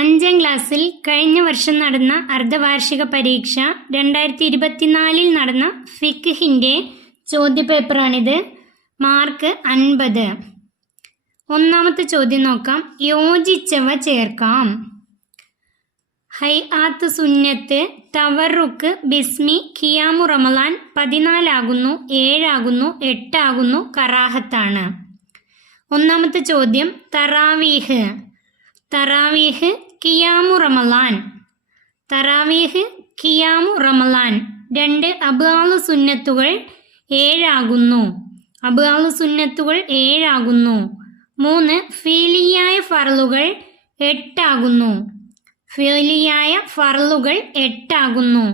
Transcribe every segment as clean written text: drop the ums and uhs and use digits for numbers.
5ാം ക്ലാസ്സിൽ കഴിഞ്ഞ വർഷം നടന്ന അർദ്ധവാർഷിക പരീക്ഷ 2024 നടന്ന ഫിഖ്ഹിൻ്റെ ചോദ്യപേപ്പറാണിത്. മാർക്ക് 50. ഒന്നാമത്തെ ചോദ്യം നോക്കാം. യോജിച്ചവ ചേർക്കാം. ഹൈആത്ത് സുന്നത്ത്, തവറുക്ക്, ബിസ്മി, ഖിയാമു റമളാൻ 14 ആകുന്നു, 7 ആകുന്നു, 8 ആകുന്നു, കറാഹത്താണ്. ഒന്നാമത്തെ ചോദ്യം തറാവീഹ്. തറാവീഹ് ഖിയാമു റമളാൻ. തറാവീഹ് ഖിയാമു റമളാൻ. 2 അബ്ആലു സുന്നത്തുകൾ 7 ആകുന്നു. അബ്ആലു സുന്നത്തുകൾ 7 ആകുന്നു. 3 ഫീലിയായ ഫർളുകൾ 8 ആകുന്നു. ഫീലിയായ ഫർളുകൾ 8 ആകുന്നു.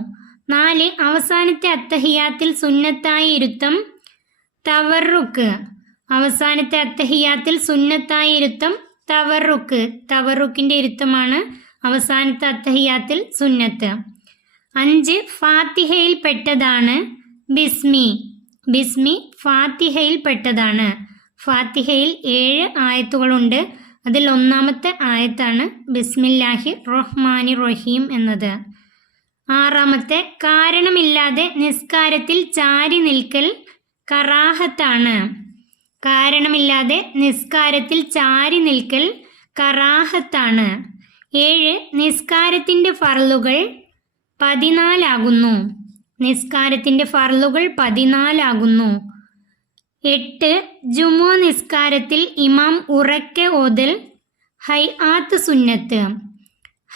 4 അവസാനത്തെ അത്തഹിയാത്തിൽ സുന്നത്തായ ഇരുത്തം തവറുക്ക്. അവസാനത്തെ അത്തഹിയാത്തിൽ സുന്നത്തായ ഇരുത്തം തവറുക്ക്. തവറുക്കിൻ്റെ ഇരുത്തമാണ് അവസാനത്തെ അത്തഹിയാത്തിൽ സുന്നത്ത്. 5 ഫാത്തിഹയിൽ പെട്ടതാണ് ബിസ്മി. ബിസ്മി ഫാത്തിഹയിൽ പെട്ടതാണ്. ഫാത്തിഹയിൽ 7 ആയത്തുകളുണ്ട്. അതിൽ ഒന്നാമത്തെ ആയത്താണ് ബിസ്മില്ലാഹി റഹ്മാനി റഹീം എന്നത്. 6 കാരണമില്ലാതെ നിസ്കാരത്തിൽ ചാരി നിൽക്കൽ കറാഹത്താണ്. കാരണമില്ലാതെ നിസ്കാരത്തിൽ ചാരി നിൽക്കൽ കറാഹത്താണ്. 7 നിസ്കാരത്തിൻ്റെ ഫർളുകൾ 14 ആകുന്നു. നിസ്കാരത്തിൻ്റെ ഫർളുകൾ 14 ആകുന്നു. 8 ജുമുഅ നിസ്കാരത്തിൽ ഇമാം ഉറക്കെ ഓതൽ ഹൈആത്ത് സുന്നത്ത്.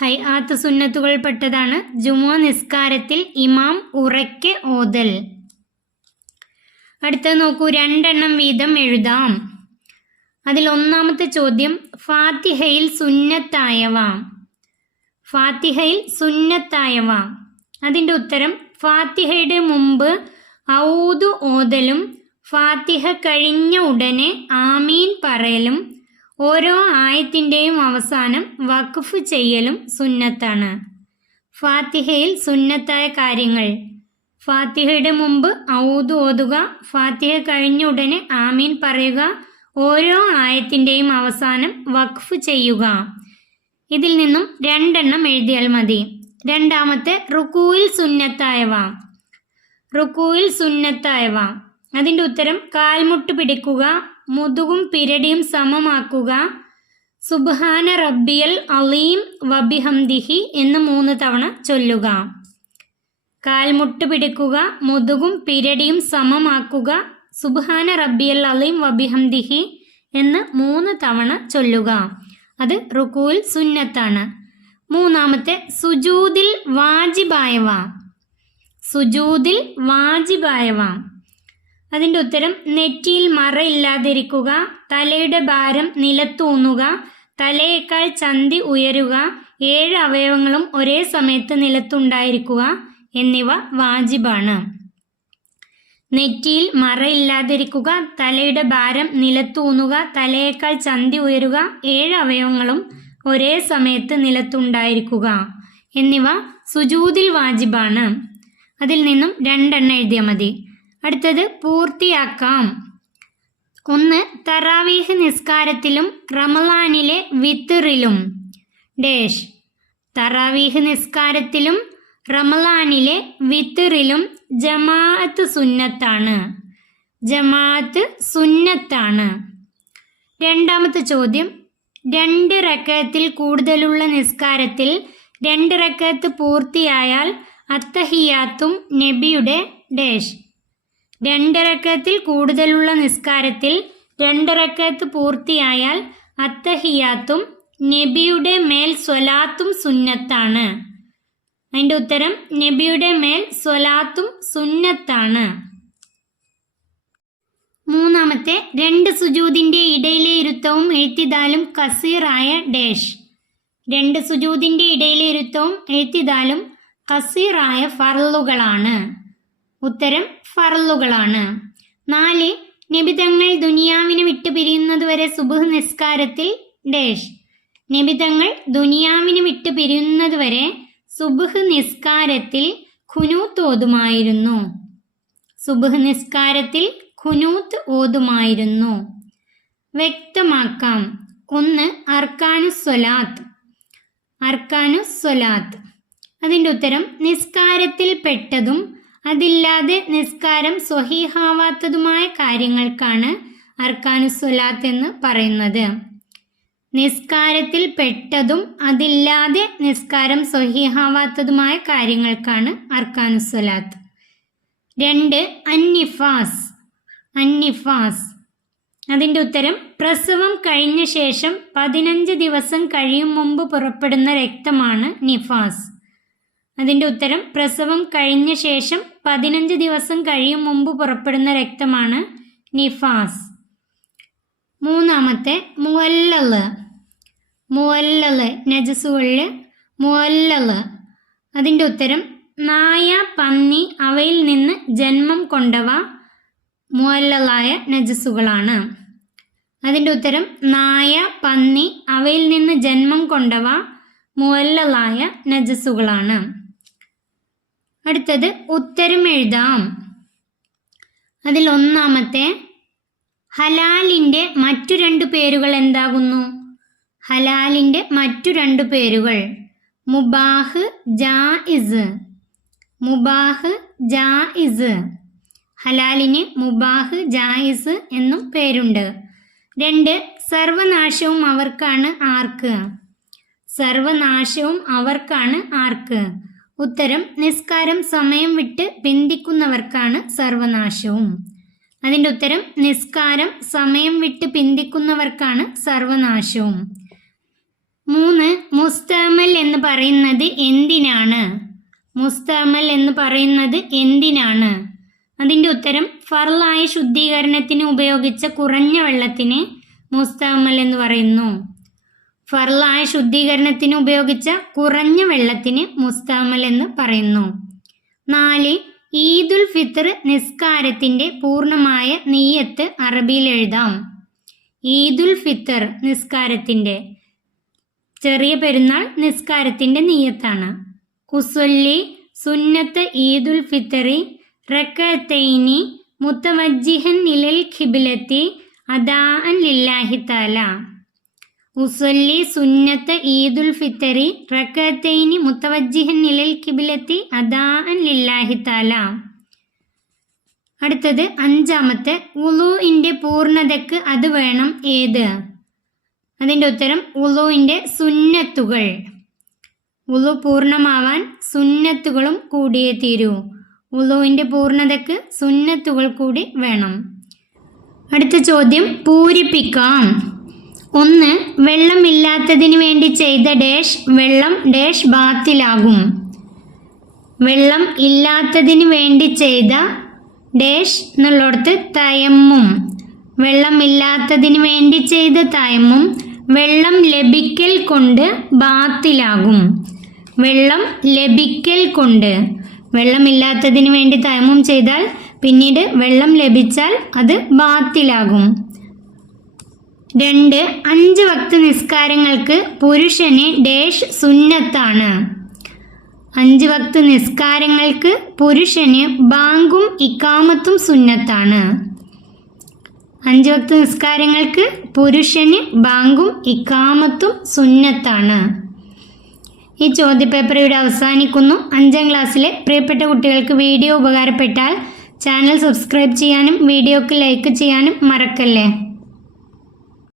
ഹൈആത്ത് സുന്നത്തുകൾ പെട്ടതാണ് ജുമുഅ നിസ്കാരത്തിൽ ഇമാം ഉറക്കെ ഓതൽ. അടുത്തത് നോക്കൂ, 2 വീതം എഴുതാം. അതിൽ ഒന്നാമത്തെ ചോദ്യം ഫാത്തിഹയിൽ സുന്നത്തായവ. ഫാത്തിഹയിൽ സുന്നത്തായവ. അതിൻ്റെ ഉത്തരം ഫാത്തിഹയുടെ മുമ്പ് ഔദു ഓതലും ഫാത്തിഹ കഴിഞ്ഞ ഉടനെ ആമീൻ പറയലും ഓരോ ആയത്തിൻ്റെയും അവസാനം വഖഫ് ചെയ്യലും സുന്നത്താണ്. ഫാത്തിഹയിൽ സുന്നത്തായ കാര്യങ്ങൾ: ഫാത്തിഹയുടെ മുമ്പ് ഔദു ഓതുക, ഫാത്തിഹ കഴിഞ്ഞ ഉടനെ ആമീൻ പറയുക, ഓരോ ആയത്തിൻ്റെയും അവസാനം വഖഫ് ചെയ്യുക. ഇതിൽ നിന്നും 2 എഴുതിയാൽ മതി. രണ്ടാമത്തെ റുക്കൂയിൽ സുന്നത്തായവ. റുക്കൂയിൽ സുന്നത്തായവ. അതിൻ്റെ ഉത്തരം കാൽമുട്ട് പിടിക്കുക, മുതുകും പിരടിയും സമമാക്കുക, സുബ്ഹാന റബ്ബിയൽ അലീം വബിഹംദിഹി എന്ന് 3 തവണ ചൊല്ലുക. കാൽമുട്ട് പിടിക്കുക, മുതുകും പിരടിയും സമമാക്കുക, സുബ്ഹാന റബ്ബിയൽ അലീം വബിഹംദിഹി എന്ന് 3 തവണ ചൊല്ലുക. അത് റുക്കൂയിൽ സുന്നത്താണ്. 3 സുജൂദിൽ വാജിബായവ. സുജൂദിൽ വാജിബായവ. അതിൻ്റെ ഉത്തരം നെറ്റിയിൽ മറയില്ലാതിരിക്കുക, തലയുടെ ഭാരം നിലത്തൂന്നുക, തലയേക്കാൾ ചന്തി ഉയരുക, 7 അവയവങ്ങളും ഒരേ സമയത്ത് നിലത്തുണ്ടായിരിക്കുക എന്നിവ വാജിബാണ്. നെറ്റിയിൽ മറയില്ലാതിരിക്കുക, തലയുടെ ഭാരം നിലത്തൂന്നുക, തലയേക്കാൾ ചന്തി ഉയരുക, 7 അവയവങ്ങളും ഒരേ സമയത്ത് നിലത്തുണ്ടായിരിക്കുക എന്നിവ സുജൂദിൽ വാജിബാണ്. അതിൽ നിന്നും 2 എഴുതിയാൽ മതി. അടുത്തത് പൂർത്തിയാക്കാം. 1 തറാവീഹ് നിസ്കാരത്തിലും റമളാനിലെ വിത്റിലും ഡേഷ്. തറാവീഹ് നിസ്കാരത്തിലും റമളാനിലെ വിത്റിലും ജമാഅത്ത് സുന്നത്താണ്. ജമാഅത്ത് സുന്നത്താണ്. രണ്ടാമത്തെ ചോദ്യം 2 റക്അത്തിൽ കൂടുതലുള്ള നിസ്കാരത്തിൽ 2 റക്അത്ത് പൂർത്തിയായാൽ അത്തഹിയാത്തും നബിയുടെ ഡേഷ്. 2 റക്അത്തിൽ കൂടുതലുള്ള നിസ്കാരത്തിൽ 2 റക്അത്ത് പൂർത്തിയായാൽ അത്തഹിയാത്തും നബിയുടെ മേൽ സ്വലാത്തും സുന്നത്താണ്. അതിൻ്റെ ഉത്തരം നബിയുടെ മേൽ സ്വലാത്തും സുന്നത്താണ്. 3 2 സുജൂദിൻ്റെ ഇടയിലെ ഇരുത്തവും എഴുത്തിദാലും കസീറായ ഡേഷ്. 2 സുജൂദിൻ്റെ ഇടയിലെ ഇരുത്തവും എഴുത്തിദാലും കസീറായ ഫർളുകളാണ്. ഉത്തരം ഫർളുകളാണ്. 4 നബിതങ്ങൾ ദുനിയാവിനെ വിട്ടു പിരിയുന്നതുവരെ സുബ്ഹ് നിസ്കാരത്തിൽ ഡേഷ്. നബിതങ്ങൾ ദുനിയാവിനെ വിട്ടു പിരിയുന്നതുവരെ സുബ്ഹ് നിസ്കാരത്തിൽ ഖുനൂത്ത് ഓതുമായിരുന്നു. സുബ്ഹ് നിസ്കാരത്തിൽ ഖുനൂത്ത് ഓതുമായിരുന്നു. വ്യക്തമാക്കാം. 1 അർക്കാനുസ്വലാത്ത്. അർക്കാനു സ്വലാത്ത്. അതിൻ്റെ ഉത്തരം നിസ്കാരത്തിൽ പെട്ടതും അതില്ലാതെ നിസ്കാരം സ്വഹീഹാവാത്തതുമായ കാര്യങ്ങൾക്കാണ് അർക്കാനു സ്വലാത്ത് എന്ന് പറയുന്നത്. നിസ്കാരത്തിൽ പെട്ടതും അതില്ലാതെ നിസ്കാരം സ്വഹീഹാവാത്തതുമായ കാര്യങ്ങൾക്കാണ് അർക്കാനു സ്വലാത്ത്. 2 അന്നിഫാസ്. അന്നിഫാസ്. അതിൻ്റെ ഉത്തരം പ്രസവം കഴിഞ്ഞ ശേഷം 15 ദിവസം കഴിയും മുമ്പ് പുറപ്പെടുന്ന രക്തമാണ് നിഫാസ്. അതിൻ്റെ ഉത്തരം പ്രസവം കഴിഞ്ഞ ശേഷം 15 ദിവസം കഴിയും മുമ്പ് പുറപ്പെടുന്ന രക്തമാണ് നിഫാസ്. 3 മുവല്ലല്. മുവല്ലല് നജസുകളിൽ മുവല്ലല്. അതിൻ്റെ ഉത്തരം നായ, പന്നി അവയിൽ നിന്ന് ജന്മം കൊണ്ടവ മുവല്ലലായ നജസുകളാണ്. അതിൻ്റെ ഉത്തരം നായ, പന്നി അവയിൽ നിന്ന് ജന്മം കൊണ്ടവ മുവല്ലലായ നജസുകളാണ്. അടുത്തത് ഉത്തരം എഴുതാം. അതിൽ 1 ഹലാലിൻ്റെ മറ്റു 2 പേരുകൾ എന്താകുന്നു? ഹലാലിൻ്റെ മറ്റു 2 പേരുകൾ മുബാഹ്, ജായിസ്. മുബാഹ്, ജായിസ്. ഹലാലിന് മുബാഹ്, ജായിസ് എന്നും പേരുണ്ട്. 2 സർവനാശവും അവർക്കാണ് ആർക്ക്? സർവനാശവും അവർക്കാണ് ആർക്ക്? ഉത്തരം നിസ്കാരം സമയം വിട്ട് പിന്തിക്കുന്നവർക്കാണ് സർവനാശവും. അതിൻ്റെ ഉത്തരം നിസ്കാരം സമയം വിട്ട് പിന്തിക്കുന്നവർക്കാണ് സർവനാശവും. 3 മുസ്തഅമൽ എന്ന് പറയുന്നത് എന്തിനാണ്? മുസ്തഅമൽ എന്ന് പറയുന്നത് എന്തിനാണ്? അതിൻ്റെ ഉത്തരം ഫർളായ ശുദ്ധീകരണത്തിന് ഉപയോഗിച്ച കുറഞ്ഞ വെള്ളത്തിന് മുസ്തഅമൽ എന്ന് പറയുന്നു. ഫർളായ ശുദ്ധീകരണത്തിന് ഉപയോഗിച്ച കുറഞ്ഞ വെള്ളത്തിന് മുസ്തഅമൽ എന്ന് പറയുന്നു. 4 ഈദുൽ ഫിത്ർ നിസ്കാരത്തിൻ്റെ പൂർണ്ണമായ നിയ്യത്ത് അറബിയിൽ എഴുതാം. ഈദുൽ ഫിത്ർ നിസ്കാരത്തിൻ്റെ, ചെറിയ പെരുന്നാൾ നിസ്കാരത്തിൻ്റെ നിയ്യത്താണ്. ഉസ്വല്ലി സുന്നത്ത് ഈദുൽ ഫിത്രി റകഅത്തൈനി മുതവജ്ജിഹൻ ഇലൽ ഖിബ്ലത്തി അദാഅൻ ലില്ലാഹി തആല. ഉസ്വല്ലി സുന്നത്ത് ഈദുൽ ഫിത്രി റകഅത്തൈനി മുതവജ്ജിഹൻ ഇലൽ ഖിബ്ലത്തി അദാഅൻ ലില്ലാഹി തആല. അടുത്തത് 5 വുളൂഇൻ്റെ പൂർണ്ണതയ്ക്ക് അത് വേണം ഏത്? അതിൻ്റെ ഉത്തരം വുളൂഇൻ്റെ സുന്നത്തുകൾ. വുളു പൂർണ്ണമാവാൻ സുന്നത്തുകളും കൂടിയേ തീരൂ. വുളൂഇൻ്റെ പൂർണ്ണതയ്ക്ക് സുന്നത്തുകൾ കൂടി വേണം. അടുത്ത ചോദ്യം പൂരിപ്പിക്കാം. 1 വെള്ളമില്ലാത്തതിന് വേണ്ടി ചെയ്ത ഡാഷ് വെള്ളം ഡാഷ് ബാത്തിലാകും. വെള്ളം ഇല്ലാത്തതിന് വേണ്ടി ചെയ്ത ഡാഷ് എന്നുള്ളിടത്ത് തയമ്മും. വെള്ളമില്ലാത്തതിന് വേണ്ടി ചെയ്ത തയമ്മും വെള്ളം ലഭിക്കൽ കൊണ്ട് ബാത്തിലാകും. വെള്ളം ലഭിക്കൽ കൊണ്ട്. വെള്ളമില്ലാത്തതിന് വേണ്ടി തയമ്മും ചെയ്താൽ പിന്നീട് വെള്ളം ലഭിച്ചാൽ അത് ബാത്തിലാകും. 2 5 വക്ത് നിസ്കാരങ്ങൾക്ക് പുരുഷന് ഡാഷ് സുന്നത്താണ്. 5 വക്ത് നിസ്കാരങ്ങൾക്ക് പുരുഷന് ബാങ്കും ഇക്കാമത്തും സുന്നത്താണ്. 5 വക്ത് നിസ്കാരങ്ങൾക്ക് പുരുഷന് ബാങ്കും ഇക്കാമത്തും സുന്നത്താണ്. ഈ ചോദ്യപേപ്പർ ഇവിടെ അവസാനിക്കുന്നു. 5ാം ക്ലാസ്സിലെ പ്രിയപ്പെട്ട കുട്ടികൾക്ക് വീഡിയോ ഉപകാരപ്പെട്ടാൽ ചാനൽ സബ്സ്ക്രൈബ് ചെയ്യാനും വീഡിയോക്ക് ലൈക്ക് ചെയ്യാനും മറക്കല്ലേ.